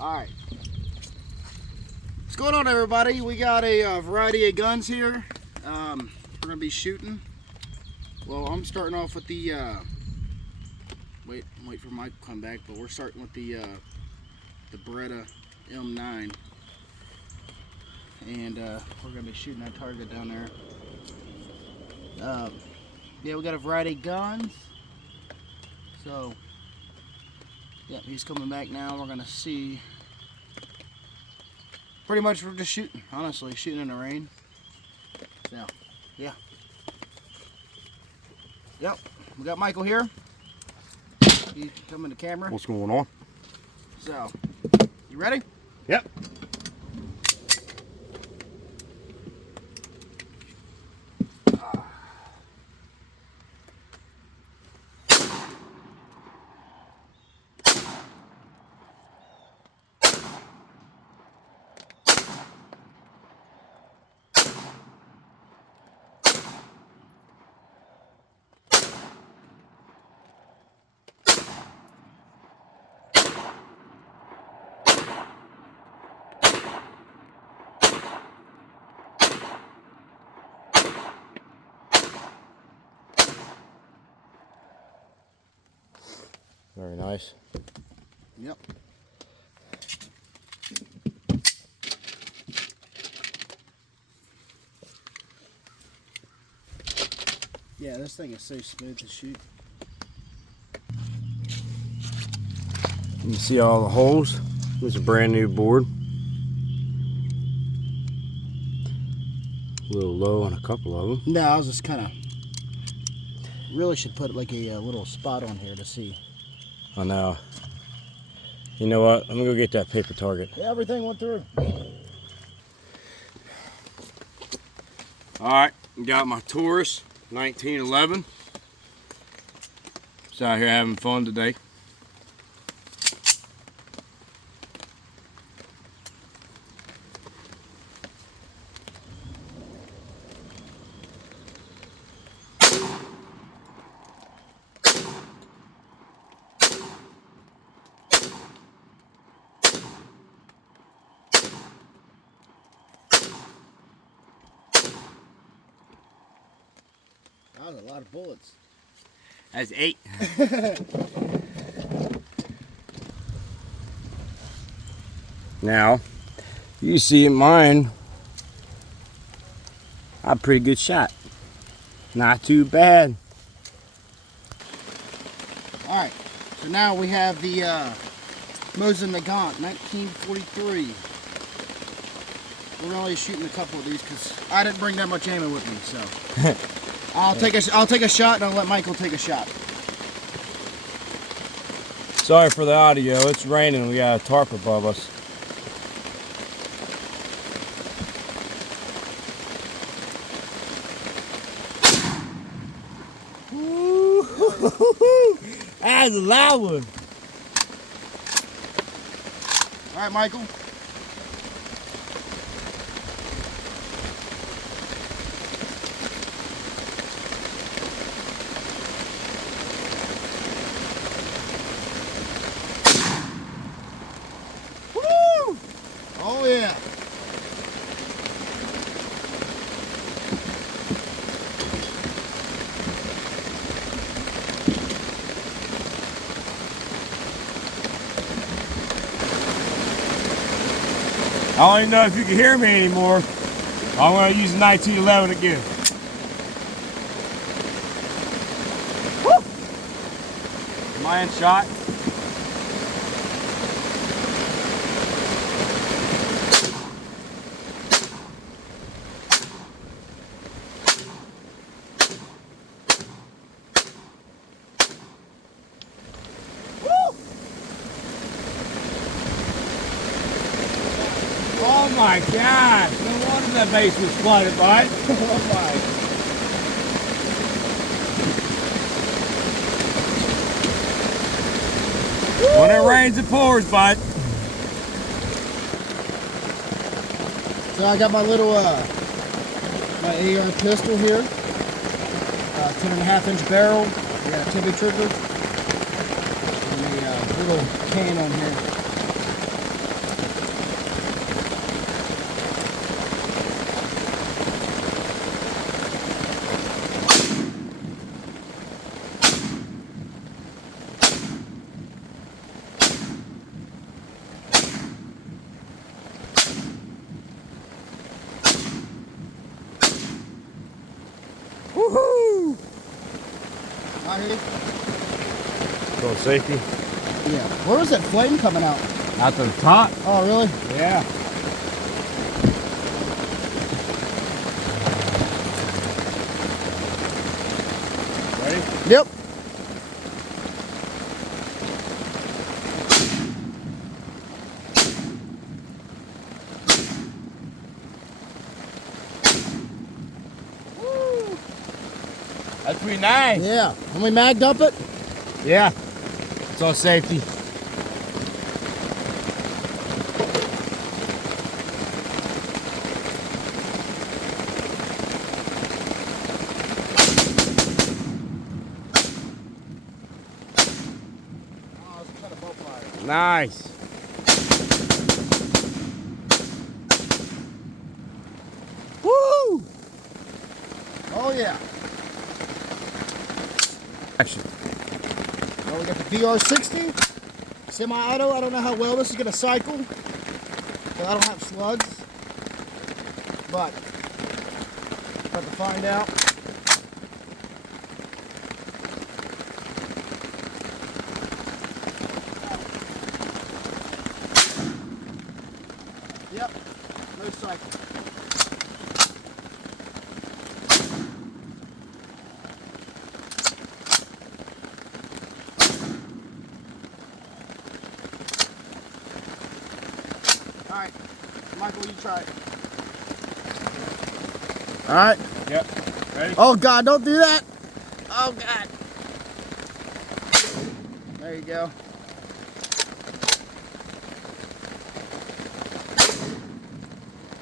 Alright. What's going on, everybody? We got a variety of guns here. We're going to be shooting. Well, I'm starting off with the... wait for Mike to come back, but we're starting with the Beretta M9. And we're going to be shooting that target down there. Yeah, we got a variety of guns. So, yeah, he's coming back now. We're going to see... Pretty much we're just shooting, honestly, shooting in the rain. So, yeah. Yep, we got Michael here. He's coming to camera. What's going on? So, you ready? Yep. Very nice. Yep. Yeah, this thing is so smooth to shoot. You see all the holes? It's a brand new board. A little low on a couple of them. No, I was just kind of... Really should put like a little spot on here to see. I know. You know what? I'm gonna go get that paper target. Yeah, everything went through. Alright, got my Taurus 1911. Just out here having fun today. That was a lot of bullets. That's 8. Now, you see mine, a pretty good shot. Not too bad. Alright, so now we have the Mosin Nagant 1943. We're only shooting a couple of these because I didn't bring that much ammo with me, so... I'll take a shot and I'll let Michael take a shot. Sorry for the audio, it's raining, we got a tarp above us. That's a loud one. Alright, Michael. Oh yeah. I don't even know if you can hear me anymore. I'm going to use the 1911 again. Woo! Am I in shot? Oh my gosh, no wonder that base was flooded, bud. Oh my. When it rains, it pours, bud. So I got my little my AR pistol here. 10.5-inch barrel. I got a Tibby trigger. And a little can on here. Woohoo! I hear you. Going safety. Yeah. Where was that flame coming out? Out to the top. Oh, really? Yeah. Ready? Yep. Woo. That's pretty nice. Yeah. When we mag dump it? Yeah. It's all safety. Oh, it's kind of boat fire. Nice. Woo! Oh, yeah. Action. Well, we got the VR60 semi-auto. I don't know how well this is going to cycle, but I don't have slugs. But about to find out. Yep, no cycle. All right, Michael, you try it. All right. Yep. Ready? Oh God, don't do that. Oh God. There you go.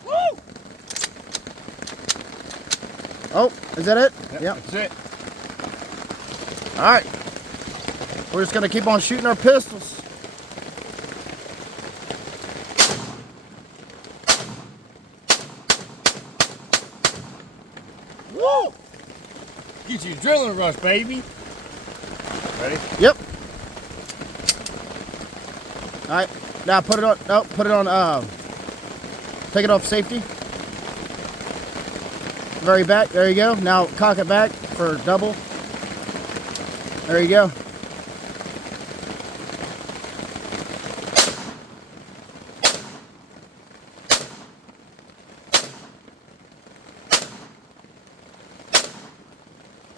Woo! Oh, is that it? Yep. That's it. All right. We're just gonna keep on shooting our pistols. Woo! Get you adrenaline rush, baby. Ready? Yep. All right. Now put it on. No, put it on. Take it off safety. Very back. There you go. Now cock it back for double. There you go.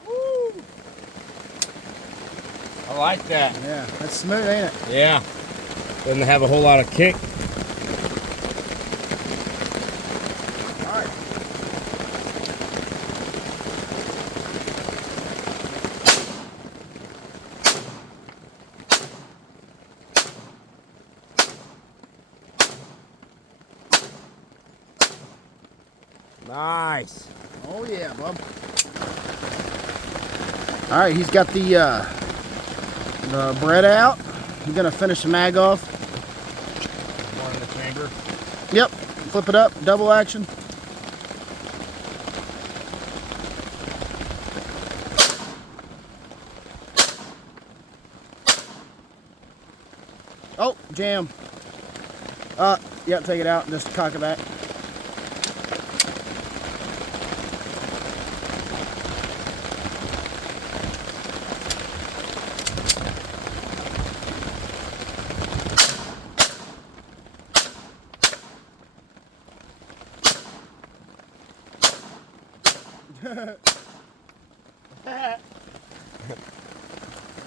Woo. I like that. Yeah, that's smooth, ain't it? Yeah. Doesn't have a whole lot of kick. All right. Nice. Oh yeah, bub. All right, he's got the bread out. He's gonna finish the mag off. One in the chamber. Yep. Flip it up. Double action. Oh, jam. Yep, take it out and just cock it back.